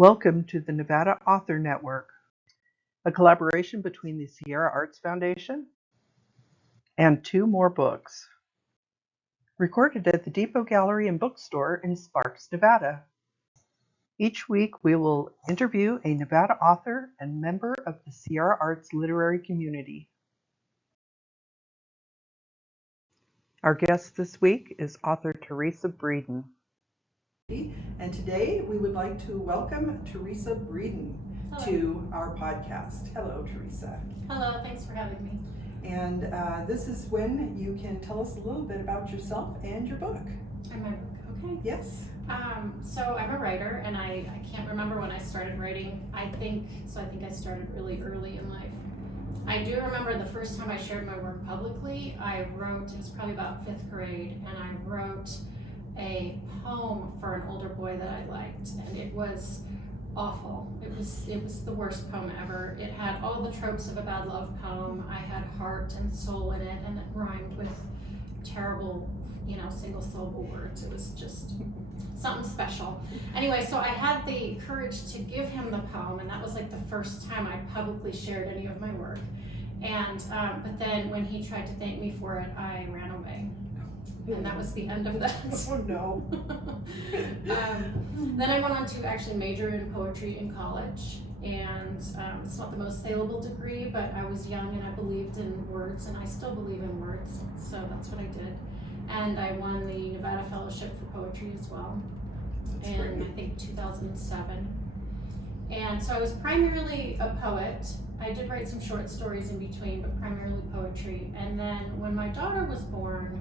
Welcome to the Nevada Author Network, a collaboration between the Sierra Arts Foundation and Two More Books. Recorded at the Depot Gallery and Bookstore in Sparks, Nevada. Each week we will interview a Nevada author and member of the Sierra Arts literary community. Our guest this week is author Teresa Breeden. And today we would like to welcome Teresa Breeden to our podcast. Hello, Teresa. Hello, thanks for having me. And this is when you can tell us a little bit about yourself and your book. And my book, okay. Yes. So I'm a writer, and I can't remember when I started writing. I think I started really early in life. I do remember the first time I shared my work publicly. I wrote, it was probably about 5th grade, and I wrote a poem for an older boy that I liked, and it was awful. It was the worst poem ever. It had all the tropes of a bad love poem. I had heart and soul in it, and it rhymed with terrible, single syllable words. It was just something special. Anyway, so I had the courage to give him the poem, and that was like the first time I publicly shared any of my work. And but then when he tried to thank me for it, I ran away. And that was the end of that. Oh no. Then I went on to actually major in poetry in college, and it's not the most saleable degree, but I was young and I believed in words, and I still believe in words, so that's what I did. And I won the Nevada Fellowship for Poetry as well in, I think, 2007. And so I was primarily a poet. I did write some short stories in between, but primarily poetry. And then when my daughter was born,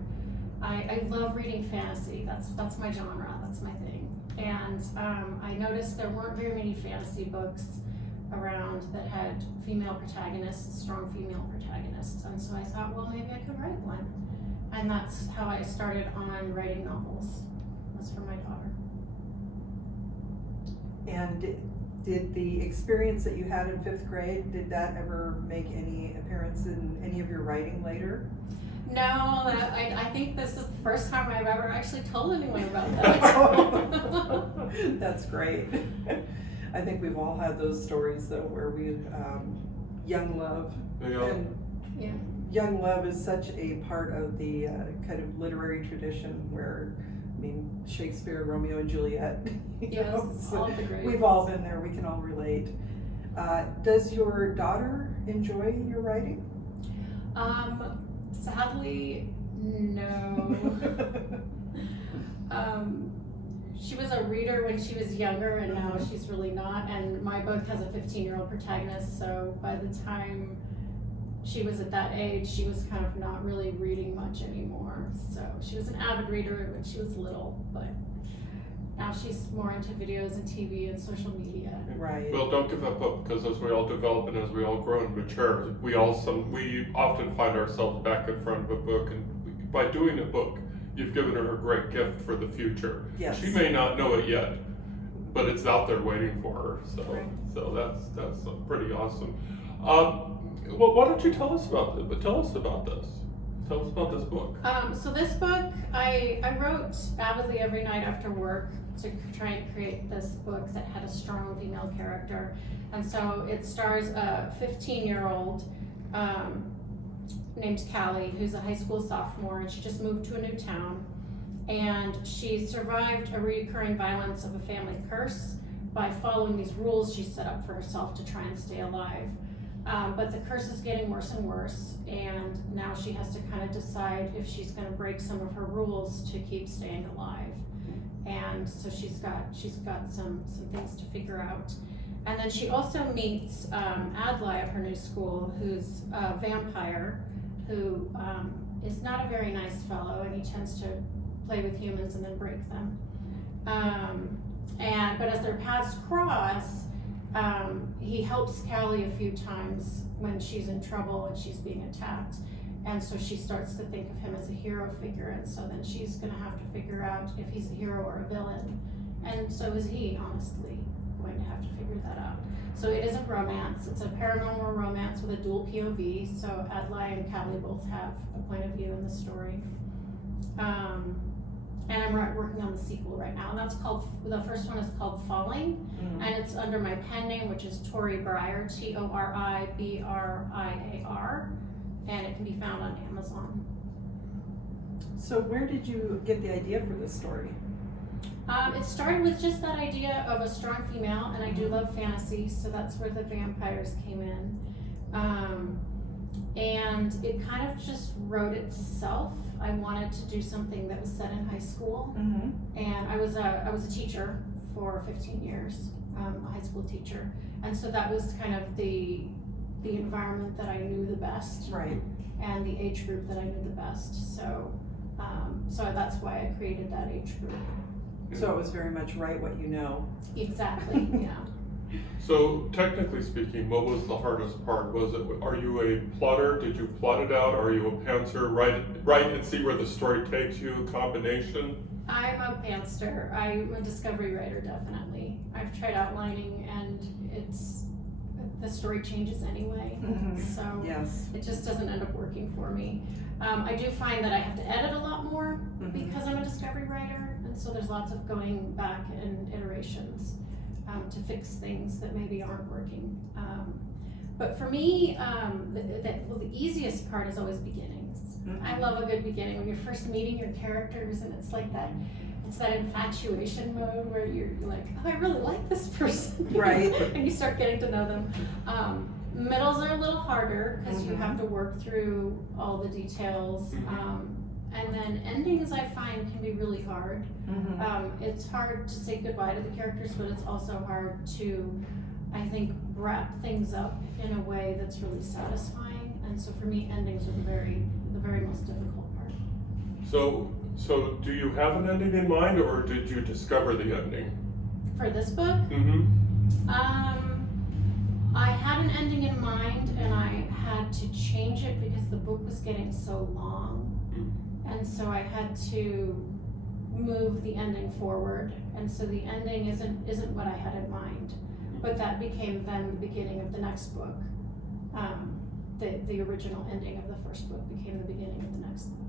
I love reading fantasy. That's my genre, that's my thing. And I noticed there weren't very many fantasy books around that had female protagonists, strong female protagonists. And so I thought, well, maybe I could write one. And that's how I started on writing novels, was for my daughter. And did the experience that you had in 5th grade, did that ever make any appearance in any of your writing later? No, I think this is the first time I've ever actually told anyone about that. That's great. I think we've all had those stories though, where we young love. And young love is such a part of the kind of literary tradition where, Shakespeare, Romeo and Juliet. Yes, all of the greats. We've all been there. We can all relate. Does your daughter enjoy your writing? Sadly, no. She was a reader when she was younger, and now she's really not. And my book has a 15-year-old protagonist, so by the time she was at that age, she was kind of not really reading much anymore. So she was an avid reader when she was little, but now she's more into videos and TV and social media. Right. Well, don't give up hope, because as we all develop and as we all grow and mature, we often find ourselves back in front of a book, and by doing a book, you've given her a great gift for the future. Yes. She may not know it yet, but it's out there waiting for her. So, right. So that's pretty awesome. Well, why don't you tell us about this? But tell us about this. Tell us about this book. So this book, I wrote avidly every night after work to try and create this book that had a strong female character. And so it stars a 15-year-old named Callie, who's a high school sophomore, and she just moved to a new town. And she survived a recurring violence of a family curse by following these rules she set up for herself to try and stay alive. But the curse is getting worse and worse, and now she has to kind of decide if she's going to break some of her rules to keep staying alive. And so she's got some things to figure out. And then she also meets Adlai at her new school, who's a vampire, who is not a very nice fellow, and he tends to play with humans and then break them. But as their paths cross, he helps Callie a few times when she's in trouble and she's being attacked. And so she starts to think of him as a hero figure, and so then she's going to have to figure out if he's a hero or a villain. And so is he, honestly, going to have to figure that out. So it is a romance. It's a paranormal romance with a dual POV, so Adlai and Callie both have a point of view in the story. and I'm working on the sequel right now, and that's called, the first one is called Falling, and it's under my pen name, which is Tori Briar, Toribriar, and it can be found on Amazon. So where did you get the idea for this story? It started with just that idea of a strong female, and I do love fantasy, so that's where the vampires came in. And it kind of just wrote itself. I wanted to do something that was set in high school, and I was a teacher for 15 years, a high school teacher, and so that was kind of the environment that I knew the best, Right. and the age group that I knew the best. So that's why I created that age group. So it was very much write what you know. Exactly. Yeah. So technically speaking, what was the hardest part? Are you a plotter? Did you plot it out? Are you a pantser? Write and see where the story takes you, combination? I'm a pantser. I'm a discovery writer, definitely. I've tried outlining, and the story changes anyway, so Yes. it just doesn't end up working for me. I do find that I have to edit a lot more because I'm a discovery writer, and so there's lots of going back and iterations to fix things that maybe aren't working. But for me, the easiest part is always beginnings. I love a good beginning when you're first meeting your characters, and it's like that. It's that infatuation mode where you're like, oh, I really like this person, Right. and you start getting to know them. Middles are a little harder because you have to work through all the details. And then endings, I find, can be really hard. It's hard to say goodbye to the characters, but it's also hard to, I think, wrap things up in a way that's really satisfying. And so for me, endings are the very most difficult part. So do you have an ending in mind, or did you discover the ending? For this book, I had an ending in mind, and I had to change it because the book was getting so long. And so I had to move the ending forward, and so the ending isn't what I had in mind, but that became then the beginning of the next book. The original ending of the first book became the beginning of the next book.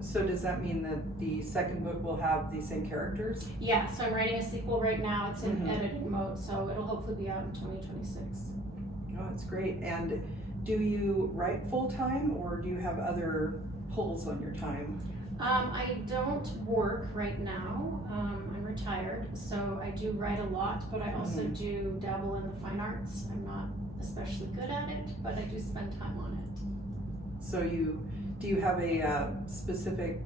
So does that mean that the second book will have the same characters? Yeah, so I'm writing a sequel right now. It's in editing mode, so it'll hopefully be out in 2026. Oh, that's great. And do you write full-time, or do you have other pulls on your time? I don't work right now. I'm retired, so I do write a lot, but I also do dabble in the fine arts. I'm not especially good at it, but I do spend time on it. So do you have a specific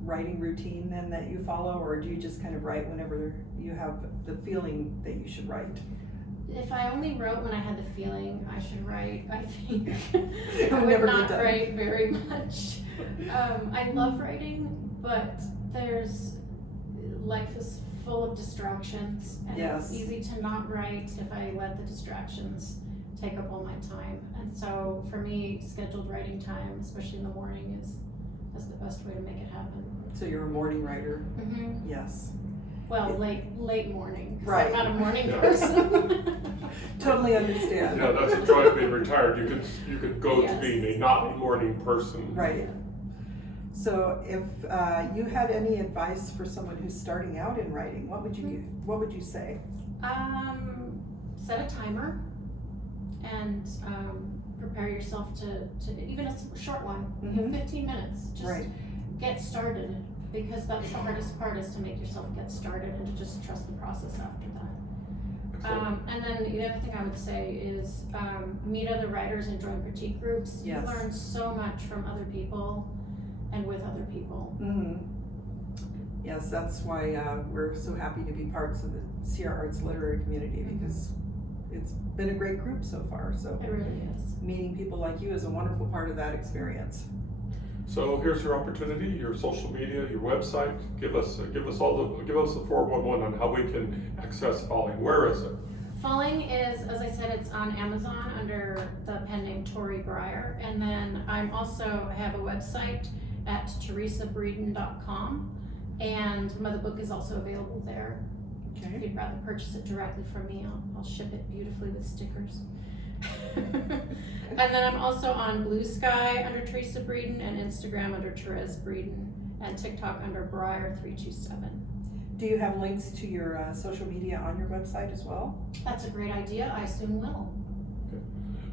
writing routine then that you follow, or do you just kind of write whenever you have the feeling that you should write? If I only wrote when I had the feeling I should write, I think I would would never not get done. write very much. I love writing, but life is full of distractions, and Yes. it's easy to not write if I let the distractions take up all my time. And so for me, scheduled writing time, especially in the morning, is the best way to make it happen. So you're a morning writer? Yes. Well, late morning, 'cause Right. I'm not a morning person. Totally understand. Yeah, that's the joy of being retired. You could go to being a not morning person. Right. So if you had any advice for someone who's starting out in writing, what would you say? Set a timer and prepare yourself to even a short one, 15 minutes, just Right. get started, because that's the hardest part, is to make yourself get started and to just trust the process after that. And then the other thing I would say is meet other writers and join critique groups. Yes. You learn so much from other people and with other people. Yes, that's why we're so happy to be parts of the Sierra Arts literary community, because it's been a great group so far. So It really is. meeting people like you is a wonderful part of that experience. So here's your opportunity, your social media, your website. Give us the 411 on how we can access Falling. Where is it? Falling is, as I said, it's on Amazon under the pen name Tori Briar, and then I have a website at teresabreeden.com, and my book is also available there. If Okay. you'd rather purchase it directly from me, I'll ship it beautifully with stickers. And then I'm also on Blue Sky under Teresa Breeden and Instagram under Teresa Breeden. and TikTok under Briar327. Do you have links to your social media on your website as well? That's a great idea. I soon will.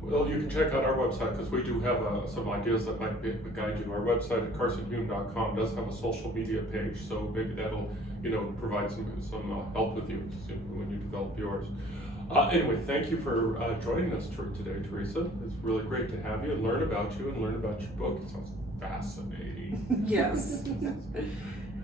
Well, you can check out our website because we do have some ideas that might guide you. Our website at carsonhume.com does have a social media page, so maybe that'll, provide some help with you when you develop yours. Anyway, thank you for joining us today, Teresa. It's really great to have you and learn about you and learn about your book. It sounds fascinating. Yes.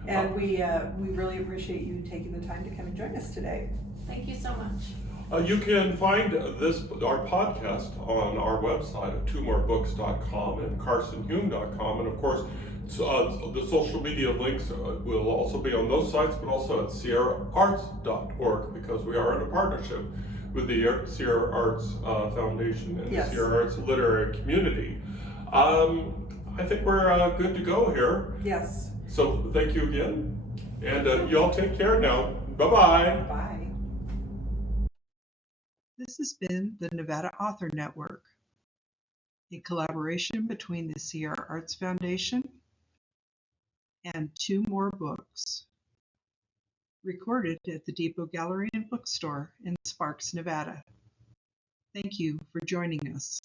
And we really appreciate you taking the time to come and join us today. Thank you so much. You can find our podcast on our website at twomoorebooks.com and carsonhume.com, and of course the social media links will also be on those sites, but also at sierraarts.org, because we are in a partnership with the Sierra Arts Foundation and Yes. the Sierra Arts literary community. I think we're good to go here. Yes. So thank you again, and you all take care now. Bye-bye. Bye. This has been the Nevada Author Network, a collaboration between the Sierra Arts Foundation and Two More Books, recorded at the Depot Gallery and Bookstore in Sparks, Nevada. Thank you for joining us.